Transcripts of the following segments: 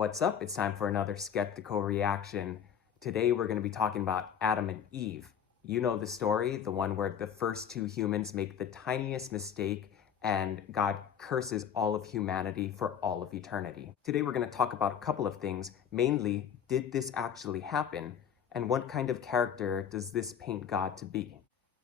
What's up? It's time for another skeptical reaction. Today we're going to be talking about Adam and Eve. You know the story, the one where the first two humans make the tiniest mistake and God curses all of humanity for all of eternity. Today we're going to talk about a couple of things. Mainly, did this actually happen? And what kind of character does this paint God to be?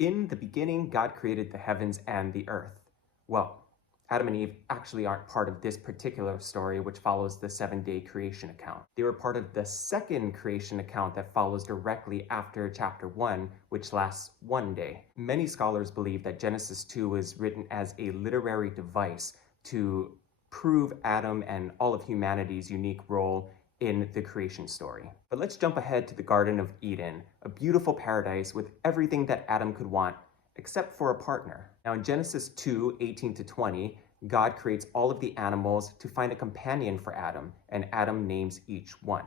In the beginning, God created the heavens and the earth. Well, Adam and Eve actually aren't part of this particular story, which follows the 7-day creation account. They were part of the second creation account that follows directly after chapter 1, which lasts 1 day. Many scholars believe that Genesis 2 was written as a literary device to prove Adam and all of humanity's unique role in the creation story. But let's jump ahead to the Garden of Eden, a beautiful paradise with everything that Adam could want, except for a partner. Now in Genesis 2:18-20, God creates all of the animals to find a companion for Adam, and Adam names each one.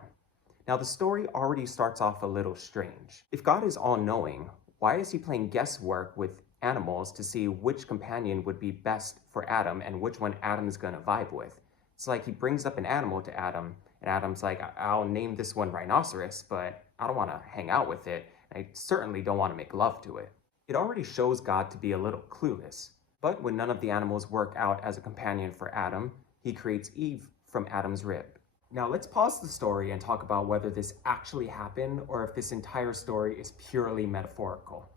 Now the story already starts off a little strange. If God is all-knowing, why is he playing guesswork with animals to see which companion would be best for Adam and which one Adam's gonna vibe with? It's like he brings up an animal to Adam, and Adam's like, I'll name this one rhinoceros, but I don't wanna hang out with it, and I certainly don't wanna make love to it. It already shows God to be a little clueless. But when none of the animals work out as a companion for Adam, he creates Eve from Adam's rib. Now let's pause the story and talk about whether this actually happened or if this entire story is purely metaphorical.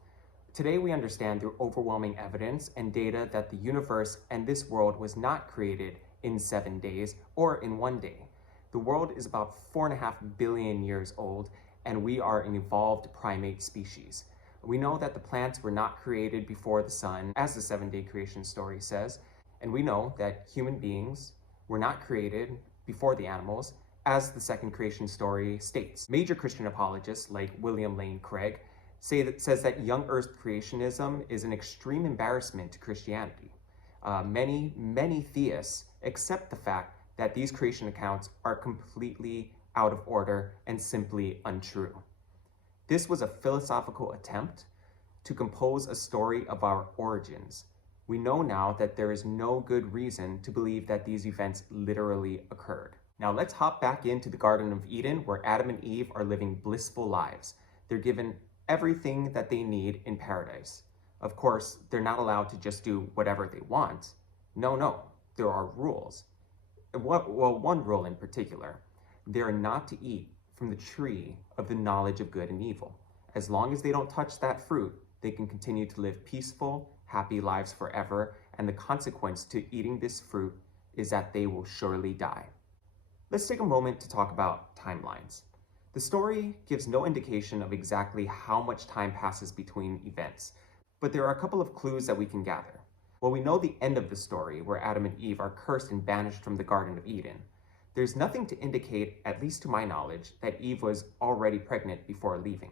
Today we understand through overwhelming evidence and data that the universe and this world was not created in 7 days or in 1 day. The world is about 4.5 billion years old, and we are an evolved primate species. We know that the plants were not created before the sun, as the 7-day creation story says, and we know that human beings were not created before the animals, as the second creation story states. Major Christian apologists like William Lane Craig says that young earth creationism is an extreme embarrassment to Christianity. Many theists accept the fact that these creation accounts are completely out of order and simply untrue. This was a philosophical attempt to compose a story of our origins. We know now that there is no good reason to believe that these events literally occurred. Now let's hop back into the Garden of Eden, where Adam and Eve are living blissful lives. They're given everything that they need in paradise. Of course, they're not allowed to just do whatever they want. No, there are rules. Well, one rule in particular. They are not to eat from the tree of the knowledge of good and evil. As long as they don't touch that fruit, they can continue to live peaceful, happy lives forever, and the consequence to eating this fruit is that they will surely die. Let's take a moment to talk about timelines. The story gives no indication of exactly how much time passes between events, but there are a couple of clues that we can gather. Well, we know the end of the story, where Adam and Eve are cursed and banished from the Garden of Eden. There's nothing to indicate, at least to my knowledge, that Eve was already pregnant before leaving.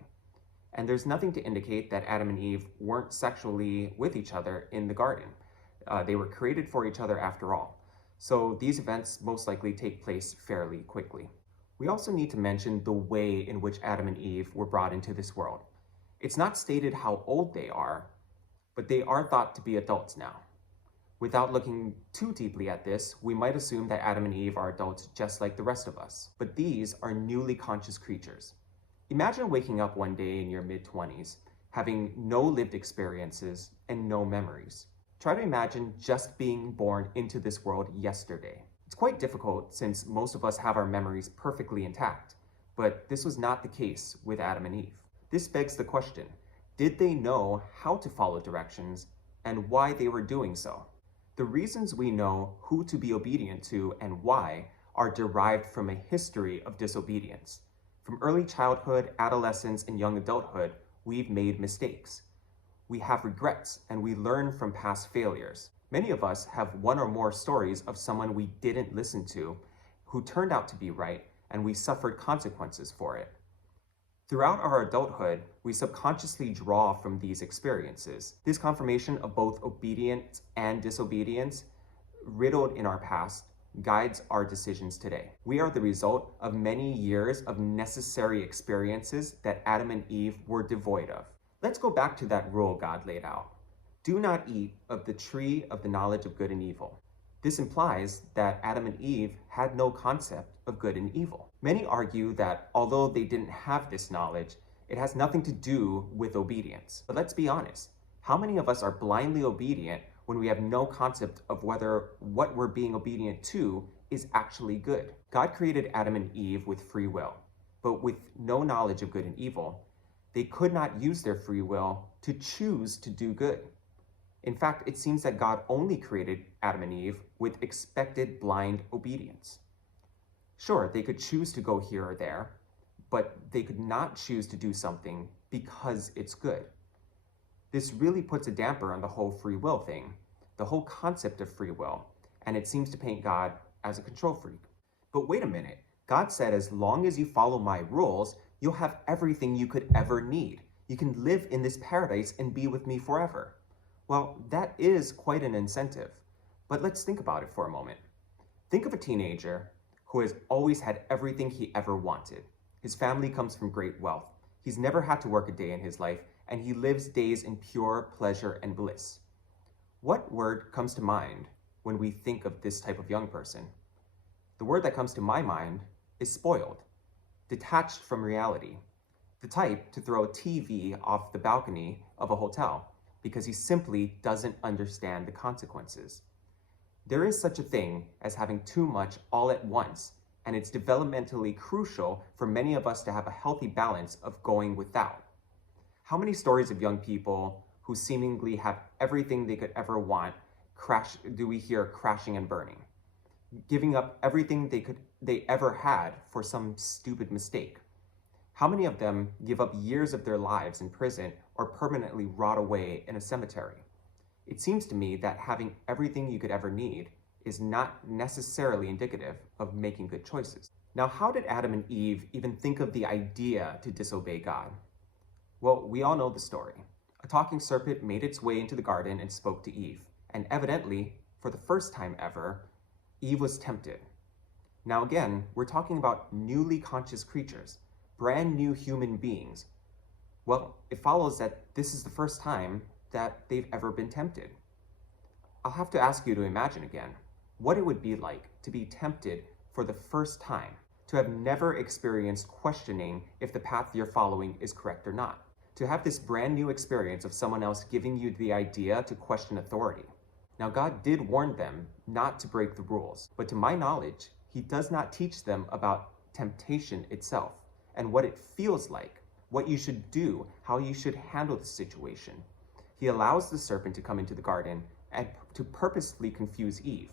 And there's nothing to indicate that Adam and Eve weren't sexually with each other in the garden. They were created for each other after all. So these events most likely take place fairly quickly. We also need to mention the way in which Adam and Eve were brought into this world. It's not stated how old they are, but they are thought to be adults now. Without looking too deeply at this, we might assume that Adam and Eve are adults just like the rest of us. But these are newly conscious creatures. Imagine waking up one day in your mid-20s, having no lived experiences and no memories. Try to imagine just being born into this world yesterday. It's quite difficult since most of us have our memories perfectly intact, but this was not the case with Adam and Eve. This begs the question, did they know how to follow directions and why they were doing so? The reasons we know who to be obedient to and why are derived from a history of disobedience. From early childhood, adolescence, and young adulthood, we've made mistakes. We have regrets, and we learn from past failures. Many of us have one or more stories of someone we didn't listen to who turned out to be right, and we suffered consequences for it. Throughout our adulthood, we subconsciously draw from these experiences. This confirmation of both obedience and disobedience, riddled in our past, guides our decisions today. We are the result of many years of necessary experiences that Adam and Eve were devoid of. Let's go back to that rule God laid out. Do not eat of the tree of the knowledge of good and evil. This implies that Adam and Eve had no concept of good and evil. Many argue that although they didn't have this knowledge, it has nothing to do with obedience. But let's be honest, how many of us are blindly obedient when we have no concept of whether what we're being obedient to is actually good? God created Adam and Eve with free will, but with no knowledge of good and evil, they could not use their free will to choose to do good. In fact, it seems that God only created Adam and Eve with expected blind obedience. Sure, they could choose to go here or there, but they could not choose to do something because it's good. This really puts a damper on the whole free will thing, the whole concept of free will, and it seems to paint God as a control freak. But wait a minute, God said as long as you follow my rules, you'll have everything you could ever need. You can live in this paradise and be with me forever. Well, that is quite an incentive, but let's think about it for a moment. Think of a teenager who has always had everything he ever wanted. His family comes from great wealth. He's never had to work a day in his life, and he lives days in pure pleasure and bliss. What word comes to mind when we think of this type of young person? The word that comes to my mind is spoiled, detached from reality, the type to throw a TV off the balcony of a hotel because he simply doesn't understand the consequences. There is such a thing as having too much all at once, and it's developmentally crucial for many of us to have a healthy balance of going without. How many stories of young people who seemingly have everything they could ever want do we hear crashing and burning, giving up everything they ever had for some stupid mistake? How many of them give up years of their lives in prison or permanently rot away in a cemetery? It seems to me that having everything you could ever need is not necessarily indicative of making good choices. Now, how did Adam and Eve even think of the idea to disobey God? Well, we all know the story. A talking serpent made its way into the garden and spoke to Eve. And evidently, for the first time ever, Eve was tempted. Now again, we're talking about newly conscious creatures, brand new human beings. Well, it follows that this is the first time that they've ever been tempted. I'll have to ask you to imagine again what it would be like to be tempted for the first time, to have never experienced questioning if the path you're following is correct or not, to have this brand new experience of someone else giving you the idea to question authority. Now, God did warn them not to break the rules, but to my knowledge, He does not teach them about temptation itself and what it feels like, what you should do, how you should handle the situation. He allows the serpent to come into the garden and to purposely confuse Eve.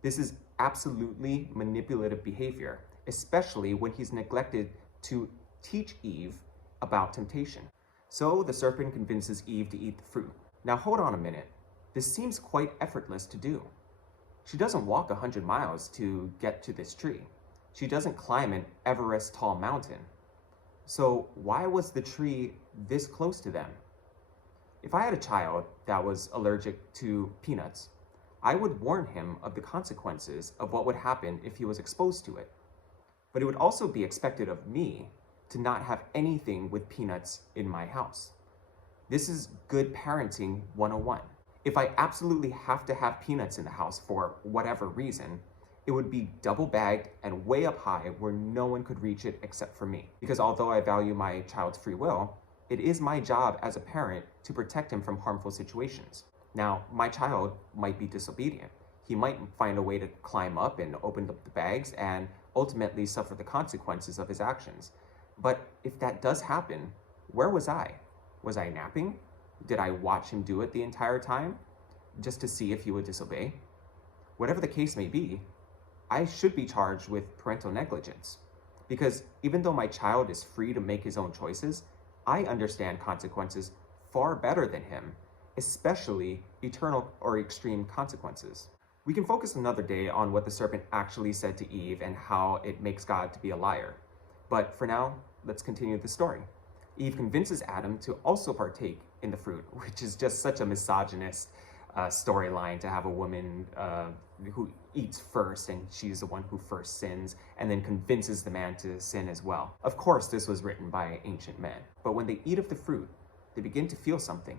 This is absolutely manipulative behavior, especially when he's neglected to teach Eve about temptation. So the serpent convinces Eve to eat the fruit. Now hold on a minute. This seems quite effortless to do. She doesn't walk 100 miles to get to this tree. She doesn't climb an Everest tall mountain. So why was the tree this close to them? If I had a child that was allergic to peanuts, I would warn him of the consequences of what would happen if he was exposed to it. But it would also be expected of me to not have anything with peanuts in my house. This is good parenting 101. If I absolutely have to have peanuts in the house for whatever reason, it would be double bagged and way up high where no one could reach it except for me. Because although I value my child's free will, it is my job as a parent to protect him from harmful situations. Now, my child might be disobedient. He might find a way to climb up and open up the bags and ultimately suffer the consequences of his actions. But if that does happen, where was I? Was I napping? Did I watch him do it the entire time just to see if he would disobey? Whatever the case may be, I should be charged with parental negligence, because even though my child is free to make his own choices, I understand consequences far better than him, especially eternal or extreme consequences. We can focus another day on what the serpent actually said to Eve and how it makes God to be a liar. But for now, let's continue the story. Eve convinces Adam to also partake in the fruit, which is just such a misogynist storyline, to have a woman who eats first and she's the one who first sins and then convinces the man to sin as well. Of course, this was written by ancient men, but when they eat of the fruit, they begin to feel something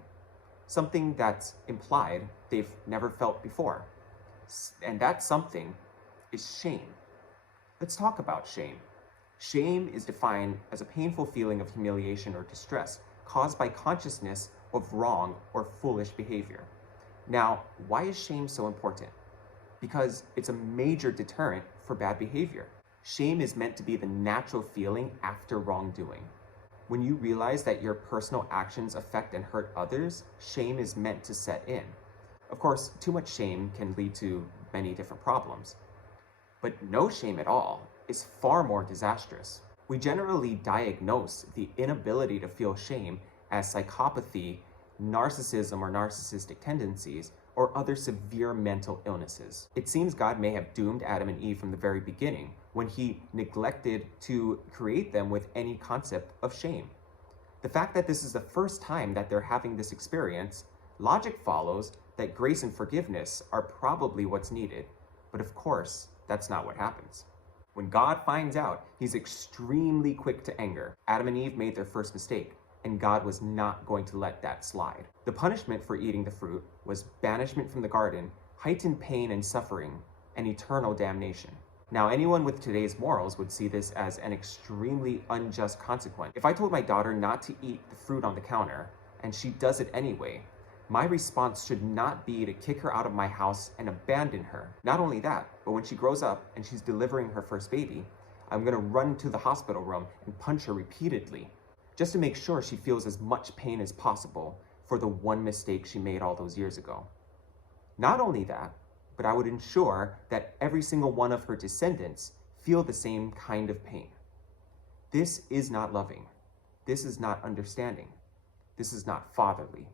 that's implied they've never felt before. And that something is shame. Let's talk about shame. Shame is defined as a painful feeling of humiliation or distress caused by consciousness of wrong or foolish behavior. Now, why is shame so important? Because it's a major deterrent for bad behavior. Shame is meant to be the natural feeling after wrongdoing. When you realize that your personal actions affect and hurt others, shame is meant to set in. Of course, too much shame can lead to many different problems. But no shame at all is far more disastrous. We generally diagnose the inability to feel shame as psychopathy, narcissism or narcissistic tendencies, or other severe mental illnesses. It seems God may have doomed Adam and Eve from the very beginning when he neglected to create them with any concept of shame. The fact that this is the first time that they're having this experience, logic follows that grace and forgiveness are probably what's needed. But of course, that's not what happens. When God finds out, he's extremely quick to anger. Adam and Eve made their first mistake, and God was not going to let that slide. The punishment for eating the fruit was banishment from the garden, heightened pain and suffering, and eternal damnation. Now, anyone with today's morals would see this as an extremely unjust consequence. If I told my daughter not to eat the fruit on the counter, and she does it anyway, my response should not be to kick her out of my house and abandon her. Not only that, but when she grows up and she's delivering her first baby, I'm gonna run to the hospital room and punch her repeatedly, just to make sure she feels as much pain as possible for the one mistake she made all those years ago. Not only that, but I would ensure that every single one of her descendants feel the same kind of pain. This is not loving. This is not understanding. This is not fatherly.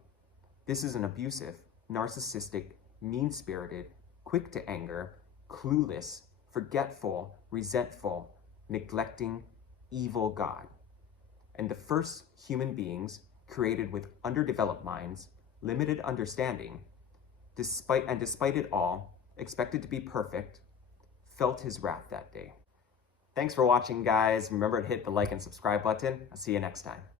This is an abusive, narcissistic, mean-spirited, quick to anger, clueless, forgetful, resentful, neglecting, evil God. And the first human beings created with underdeveloped minds, limited understanding, despite it all, expected to be perfect, felt his wrath that day. Thanks for watching, guys. Remember to hit the like and subscribe button. I'll see you next time.